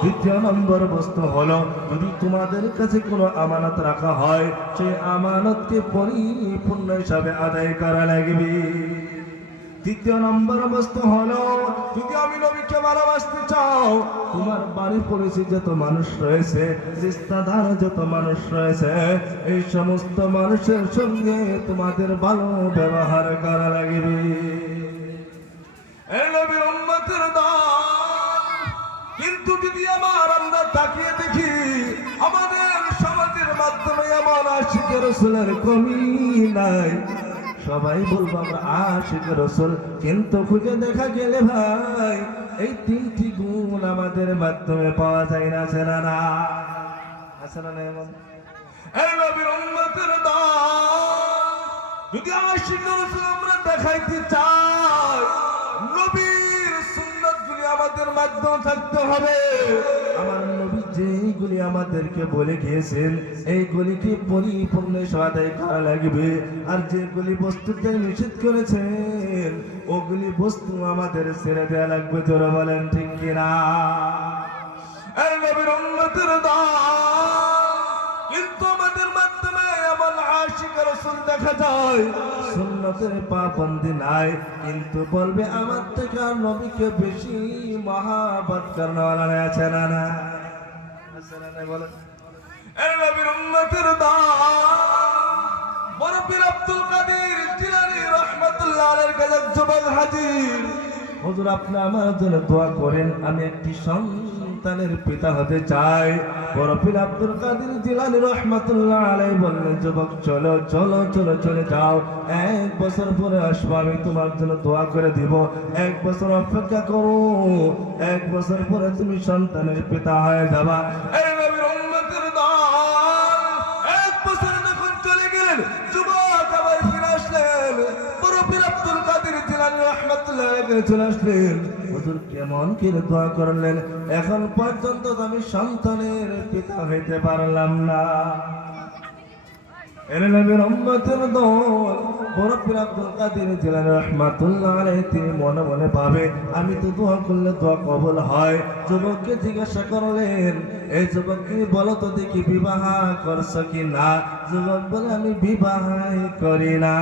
দ্বিতীয় নম্বর বস্তু হলো, যদি তোমাদের কাছে কোনো আমানত রাখা হয়, সেই আমানতকে পরিপূর্ণ হিসাবে আদায় করা লাগবে। তৃতীয় নম্বর বস্তু হলো, যদি আমি নবীকে ভালোবাসতে চাও, তোমার বাড়ি পড়েছে যত মানুষ রয়েছে, রিশতেদার যত মানুষ রয়েছে, এই সমস্ত মানুষের সঙ্গে তোমাদের ভালো ব্যবহার করা লাগবে। এই নবীর উম্মতের দল। কিন্তু যদি আমরা তাকিয়ে দেখি, আমাদের সমাজের মাধ্যমে এমন আশিকে রাসূলের কমি নাই। সবাই বলবো আমরা আশিকে রাসূল, কিন্তু খুঁজে দেখা গেলে ভাই এই তিনটি গুণ আমাদের মাধ্যমে পাওয়া যায় না, আছে না? না আছে না? এমন এই নবীর উম্মতের দল, যদি আশিকে রাসূল আমরা দেখাইতে চাই, নবীর সুন্নাতগুলি আমাদের মাধ্যমে থাকতে হবে। আমার নবী যেইগুলি আমাদেরকে বলে গিয়েছেন, এইগুলিকে পরিপূর্ণ আদায় করা লাগবে। আর যেগুলি বস্তুতে নিষেধ করেছেন, ওগুলি বস্তু আমাদের ছেড়ে দেওয়া লাগবে। তোরা বলেন ঠিক কিনা? এই নবীর উম্মতের দল। কিন্তু আমাদের মাধ্যমে এমন আশিকে রাসূল দেখা যায়, সুন্নতের পাবন্দি নাই, কিন্তু বলবে আমার থেকে আর নবীকে বেশি মহাব্বত করনেওয়ালা আছে না? না আছে না? বলেন। এই নবীর উম্মতের দল। বড় পীর আব্দুল কাদের জিলানী রাহমাতুল্লাহ আলাইহির কাছে যুবক হাজির। হুজুর, আপনি আমার জন্য দোয়া করেন, আমি একটি সন্তানের পিতা হতে চাই। বড় পীর আব্দুল কাদের জিলানী রাহমাতুল্লাহ আলাইহি বললেন, যুবক চলো চলো চলো চলে যাও, 1 বছর পরে আসবো, আমি তোমার জন্য দোয়া করে দিব। 1 বছর অপেক্ষা করো, 1 বছর পরে তুমি সন্তানের পিতা হয়ে যাবা। এই নবীর উম্মতের দল 1 বছর যখন চলে গেলেন, যুবক আবার ফিরে আসলেন। বড় পীর আব্দুল কাদের জিলানী রাহমাতুল্লাহ আলাইহি চলে আসলেন। হুজুর কেমন করে দোয়া করলেন, এখন পর্যন্ত আমি সন্তানের পিতা হইতে পারলাম না। এর নবীর উম্মতের দল। বড় পীর আব্দুল কাদের জিলানী রাহমাতুল্লাহ আলাইহি তিনি মনে মনে ভাবে, আমি তো দোয়া করলে দোয়া কবুল হয়। যুবককে জিজ্ঞাসা করলেন, এই যুবক তুমি বলো তো দেখি বিবাহ করছো কি না? যুবক বলে, আমি বিবাহ করি না।